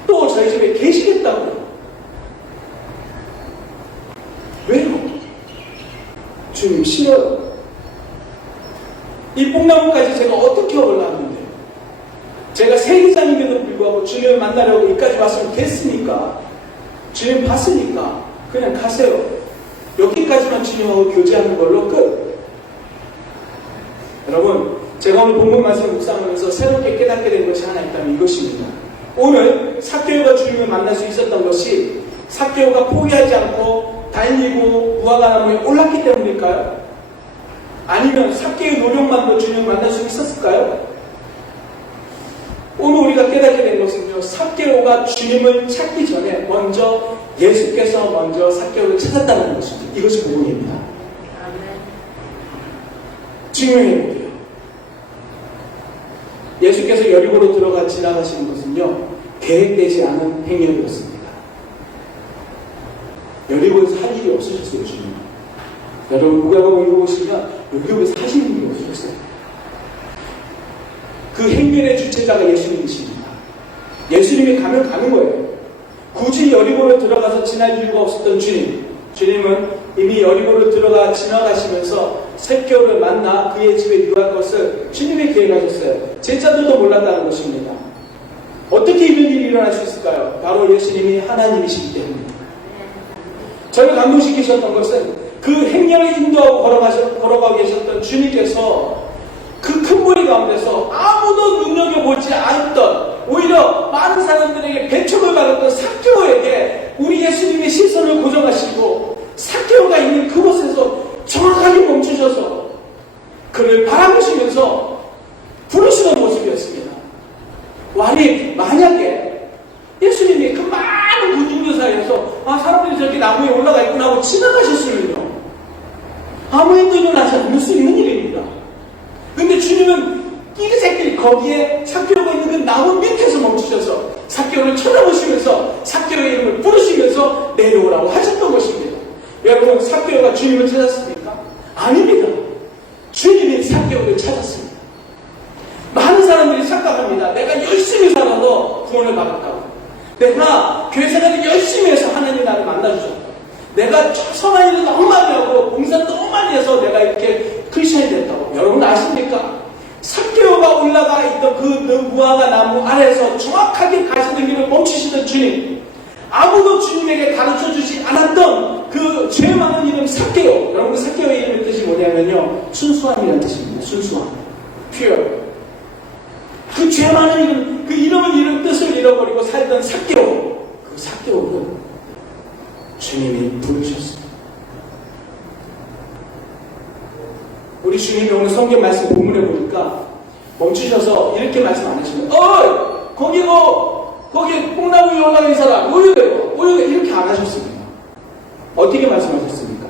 또 저희 집에 계시겠다고요. 왜요? 주님 싫어요. 이 뽕나무까지 제가 어떻게 올라왔는데 제가 세기장임에도 불구하고 주님을 만나려고 여기까지 왔으면 됐으니까 주님 봤으니까 그냥 가세요. 여기까지만 주님하고 교제하는 걸로 끝. 여러분, 제가 오늘 본문 말씀 묵상하면서 새롭게 깨닫게 된 것이 하나 있다면 이것입니다. 오늘 삭개오가 주님을 만날 수 있었던 것이 삭개오가 포기하지 않고 달리고 무화과나무에 올랐기 때문일까요? 아니면 삭개오의 노력만으로 주님을 만날 수 있었을까요? 오늘 우리가 깨닫게 된 것은요, 삭개오가 주님을 찾기 전에 먼저 예수께서 먼저 삭개오를 찾았다는 것입니다. 이것이 복음입니다. 증명해 볼게요. 예수께서 여리고로 들어가 지나가시는 것은요, 계획되지 않은 행렬이었습니다. 여리고에서 할 일이 없으셨어요, 주님. 여러분, 누가복음 읽어보시면 여리고에서 하시는 일이 없으셨어요. 그 행렬의 주체자가 예수님이십니다. 예수님이 가면 가는 거예요. 굳이 여리고로 들어가서 지날 이유가 없었던 주님. 주님은 이미 여리고로 들어가 지나가시면서 삭개오를 만나 그의 집에 유할 것을 주님이 계획하셨어요. 제자들도 몰랐다는 것입니다. 어떻게 이런 일이 일어날 수 있을까요? 바로 예수님이 하나님이시기 때문입니다. 저를 감동시키셨던 것은 그 행렬을 인도하고 걸어가고 계셨던 주님께서 그 큰 무리 가운데서 아무도 눈여겨보지 않았던, 오히려 많은 사람들에게 배척을 받았던 삭개오에게 우리 예수님의 시선을 고정하시고 삭개오가 있는 그곳에서 정확하게 멈추셔서 그를 바라보시면서 부르시는 모습이었습니다. 아니, 만약에 예수님이 그 많은 군중들 사이에서 사람들이 저렇게 나무에 올라가 있구나 하고 지나가셨으면요, 아무 일도 일어나지 않을 수 있는 일입니다. 근데 주님은 이 새끼리 거기에 삭개오가 있는 그 나무 밑에서 멈추셔서 삭개오를 쳐다보시면서 삭개오의 이름을 부르시면서 내려오라고 하셨던 것입니다. 여러분, 삭개오가 주님을 찾았습니까? 아닙니다. 주님이 삭개오를 찾았습니다. 많은 사람들이 착각합니다. 내가 열심히 살아서 구원을 받았다고. 내가 교회 생활을 열심히 해서 하나님이 나를 만나주셨다. 내가 선한 일을 너무 많이 하고 봉사를 너무 많이 해서 내가 이렇게 크리스천이 됐다고. 여러분 아십니까? 삭개오가 올라가 있던 그 무화과 나무 아래에서 정확하게 가시던 길을 멈추시던 주님, 아무도 주님에게 가르쳐주지 않았던 그 죄 많은 이름 삭개오. 여러분, 그 삭개오의 이름의 뜻이 뭐냐면요, 순수함이라는 뜻입니다. 순수함, pure. 그 죄 많은 이름, 그 이름 뜻을 잃어버리고 살던 삭개오, 그 삭개오는 주님이 부르셨습니다. 우리 주님이 오늘 성경 말씀 본문에 보니까 멈추셔서 이렇게 말씀 안 하시면, 거기 뽕나무 위에 올라가 있는 사람, 오유가 이렇게 안 하셨습니다. 어떻게 말씀하셨습니까?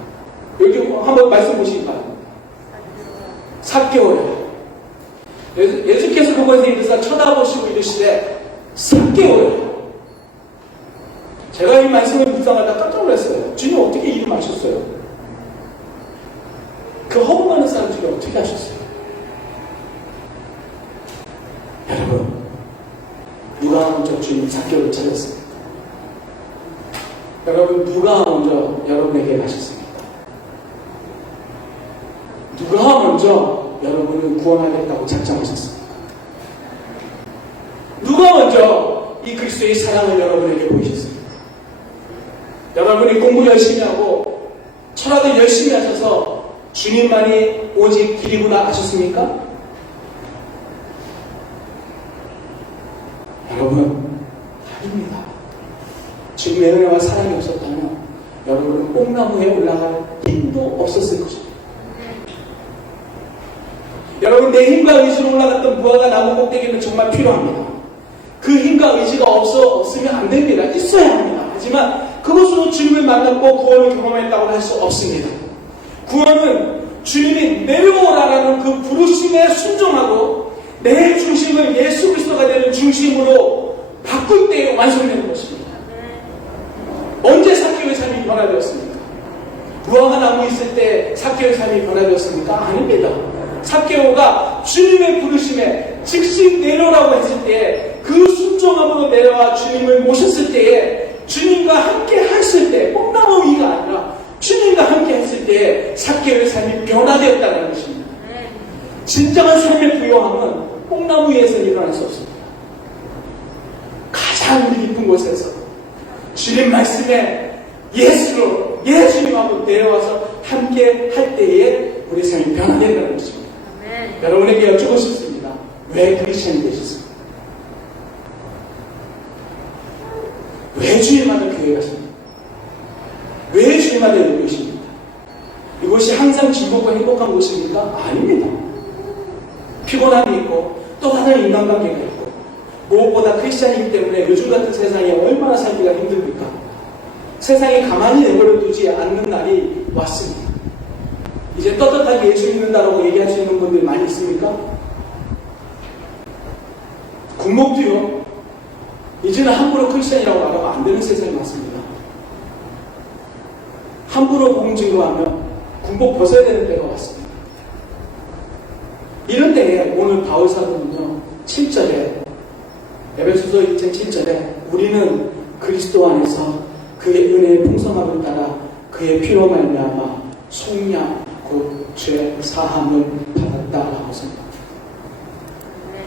여기 한번 말씀 보시니까, 삭개오야. 예수께서 그곳에 이르사 쳐다보시고 이르시되, 삭개오야. 제가 이 말씀을 묵상하다 깜짝 놀랐어요. 주님 어떻게 이름 아셨어요? 그 허구 많은 사람 중에 어떻게 하셨어요? 여러분, 누가 먼저 주님 삭개오를 찾았습니까? 여러분, 누가 먼저 여러분에게 가셨습니까? 누가 먼저 여러분을 구원하겠다고 작정하셨습니까? 누가 먼저 이 그리스도의 사랑을 여러분에게 보이셨습니까? 여러분이 공부 열심히 하고 철학을 열심히 하셔서 주님만이 오직 길이구나 아셨습니까? 여러분, 아닙니다. 주님의 은혜와 사랑이 없었다면 여러분은 뽕나무에 올라갈 힘도 없었을 것입니다. 여러분, 내 힘과 의지로 올라갔던 무화과 나무 꼭대기는 정말 필요합니다. 그 힘과 의지가 없으면 안 됩니다. 있어야 합니다. 하지만 그것으로 주님을 만났고 구원을 경험했다고 할 수 없습니다. 구원은 주님이 내려오라라는 그 부르심에 순종하고 내 중심을 예수 그리스도가 되는 중심으로 바꿀 때에 완성되는 것입니다. 언제 삭개오의 삶이 변화되었습니까? 무화과 나무 있을 때 삭개오의 삶이 변화되었습니까? 아닙니다. 삭개오가 주님의 부르심에 즉시 내려오라고 했을 때에 그 순종함으로 내려와 주님을 모셨을 때에 주님과 함께 했을 때 뽕나무 위가 아니라 주님과 함께 했을 때에 삭개오의 삶이 변화되었다는 것입니다. 진정한 삶의 부요함은 뽕나무 위에서 일어날 수 없습니다. 가장 우리 깊은 곳에서 주님 말씀에 예수로 예수님하고 내려와서 함께 할 때에 우리 삶이 변화된다는 것입니다. 여러분에게 여쭙고 싶습니다. 왜 크리스천이 되셨습니까? 왜 주일마다 교회 가십니까? 왜 주일마다 여기 계십니까? 이곳이 항상 즐겁고 행복한 곳입니까? 아닙니다. 피곤함이 있고 또 다른 인간관계가 있고 무엇보다 크리스천이기 때문에 요즘 같은 세상에 얼마나 살기가 힘듭니까? 세상에 가만히 내버려 두지 않는 날이 왔습니다. 이제 떳떳하게 예수 믿는다라고 얘기할 수 있는 분들 많이 있습니까? 군목도요. 이제는 함부로 크리스천이라고 말하면 안 되는 세상이 왔습니다. 함부로 복음 증거하면 군복 벗어야 되는 때가 왔습니다. 이런 때에 오늘 바울 사도는요 7절에 에베소서 2장 7절에 우리는 그리스도 안에서 그의 은혜의 풍성함을 따라 그의 피로 말미암아 속량 곧 죄 사함을 받았다라고 생각합니다.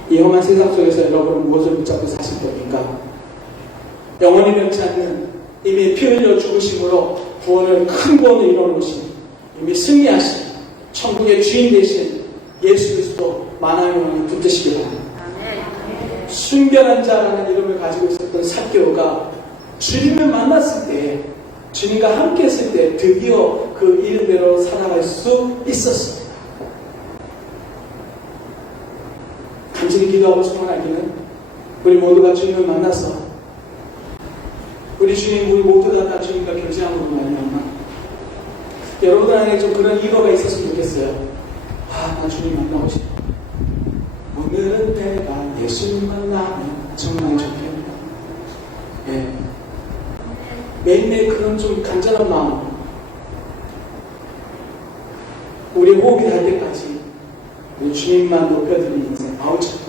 이 험한 세상 속에서 여러분은 무엇을 붙잡고 사실 겁니까? 영원히 변치 않는 이미 피 흘려 죽으심으로 구원을 큰 구원을 이뤄놓으신 이미 승리하신 천국의 주인 되신 예수 그리스도 만왕의 왕을 붙드시기 바랍니다. 순결한 자라는 이름을 가지고 있었던 삭개오가 주님을 만났을 때 주님과 함께 했을 때 드디어 그 이름대로 살아갈 수 있었습니다. 간절히 기도하고 소원하기는 우리 모두가 주님을 만나서 우리 주님 우리 모두가 다 주님과 교제함으로 말미암아 여러분 안에 좀 그런 이거가 있었으면 좋겠어요. 나 주님 만나고 싶어. 오늘은 내가 예수님 만나면 정말 좋겠네. 예. 매일매일 그런 좀 간절한 마음 우리 호흡이 닿을 때까지 우리 주님만 높여드리는 인생 아우처럼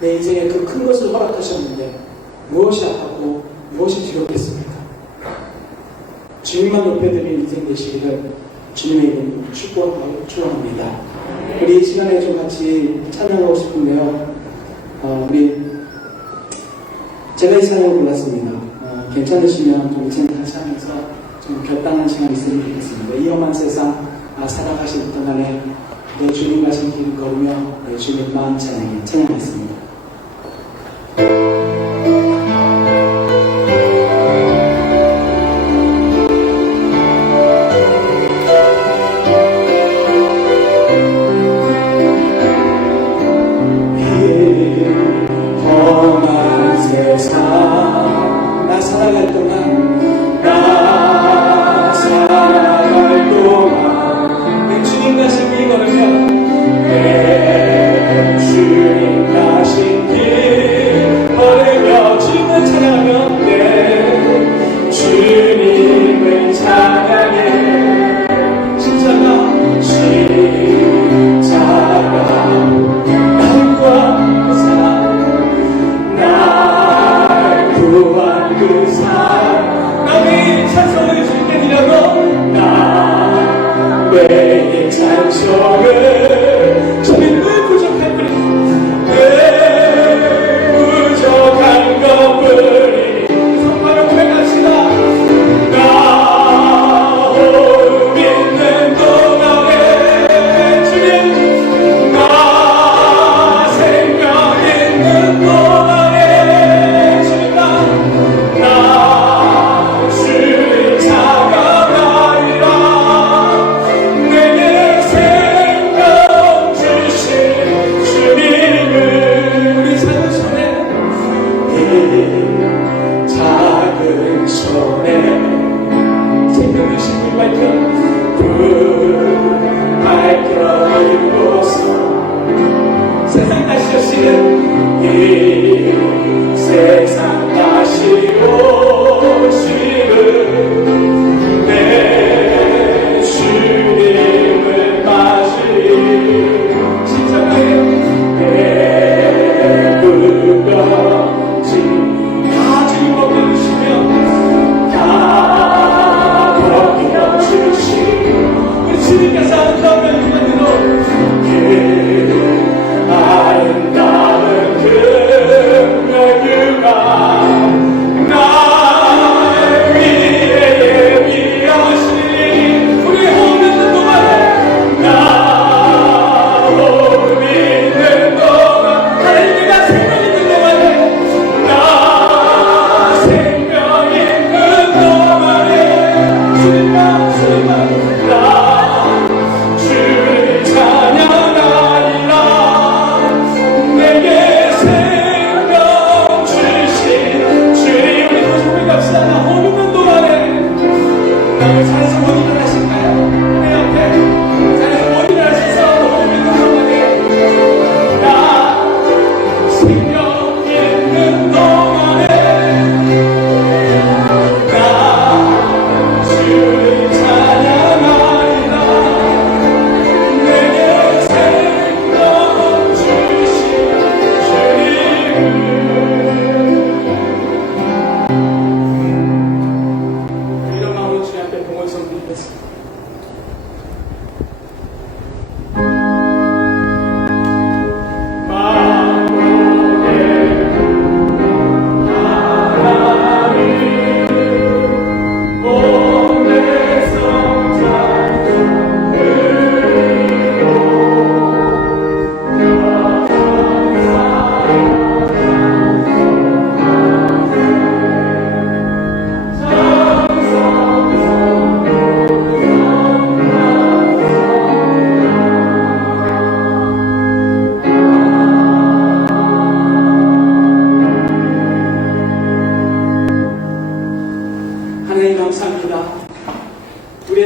내 인생에 그 큰 것을 허락하셨는데 무엇이 아깝고 무엇이 두렵겠습니까? 주님만 높여드리는 인생 되시기를 주님의 이름으로 축복하고 축원합니다. 우리 이 시간에 좀 같이 참여하고 싶은데요. 제가 이 찬양을 골랐습니다. 괜찮으시면 좀 이제 같이 하면서 좀 결단한 시간이 있으면 좋겠습니다. 이 험한 세상 살아가실 동안에 내 주님 가신 길을 걸으며 내 주님만 찬양하겠습니다. 작은 손에 생명의 식물 밝혀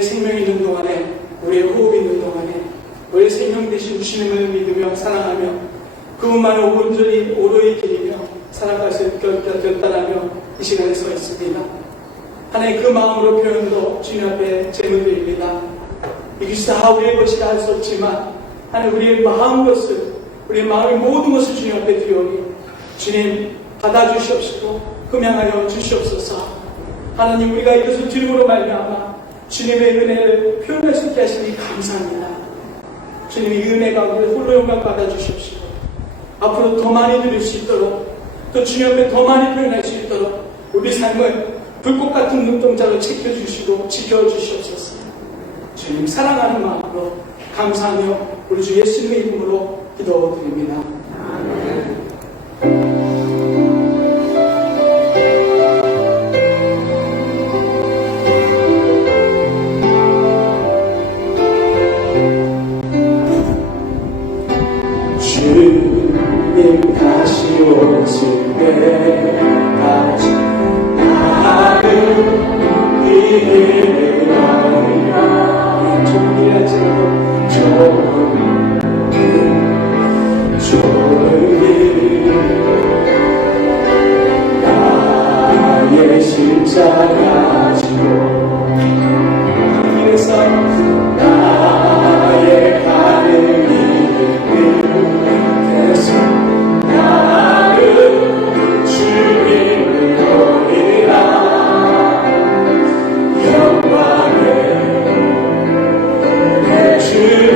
생명이 있는 동안에, 우리의 호흡이 있는 동안에 우리의 생명 되신 주님을 믿으며 사랑하며 그분만을 온전히 오로히 기리며 살아갈 수 있다라며 이 시간에 서 있습니다. 하나님 그 마음으로 표현도 주님 앞에 제물드립니다. 이것이 다 우리의 것이라 할 수 없지만 하나님 우리의 마음 것을, 우리의 마음의 모든 것을 주님 앞에 드려오니 주님 받아주시옵시고 흠양하여 주시옵소서. 하나님 우리가 이것을 드림으로 말미암아 주님의 은혜를 표현할 수 있게 하시니 감사합니다. 주님 이 은혜 가운데 홀로 영광 받아주십시오. 앞으로 더 많이 드릴 수 있도록, 또 주님 앞에 더 많이 표현할 수 있도록 우리 삶을 불꽃 같은 눈동자로 지켜주시고 지켜주시옵소서. 주님 사랑하는 마음으로 감사하며 우리 주 예수님의 이름으로 기도드립니다. 아멘. 주님 다시 오실 때까지 나는 이를 얻으려 준비하자고 좋은 나의 십자가 지고 길에서 나의 가는 나는 주님을 보리라. 영광의 내 주님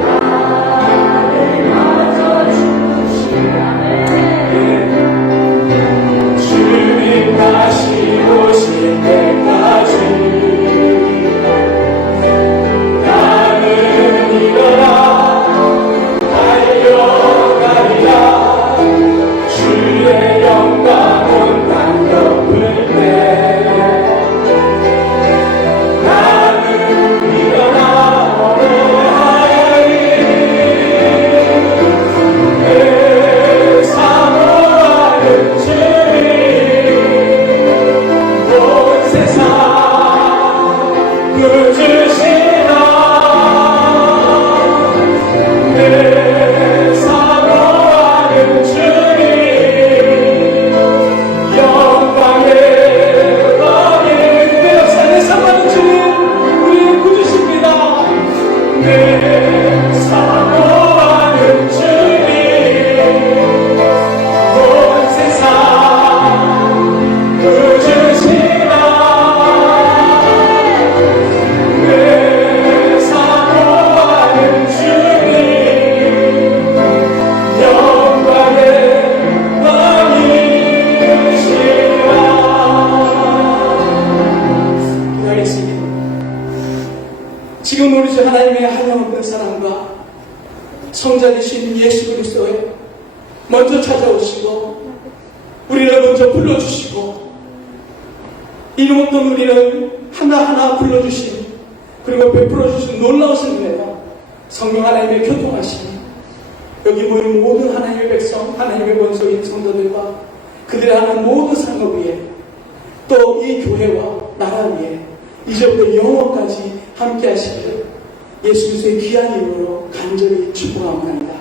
나를 맞아주시네. 주님 다시 오실 때까지 지금 우리 주 하나님의 한영없는 사랑과 성자 되신 예수 그리스도에 먼저 찾아오시고 우리를 먼저 불러주시고 이름 없는 우리를 하나하나 불러주신, 그리고 베풀어주신 놀라우신 은혜가 성령 하나님의 교통하시니 여기 모인 모든 하나님의 백성, 하나님의 본소인 성도들과 그들의 하는 모든 상업 위에, 또 이 교회와 나라 위에 이제부터 영원까지 함께 하시기를 예수 그리스도의 귀한 이름으로 간절히 축복합니다.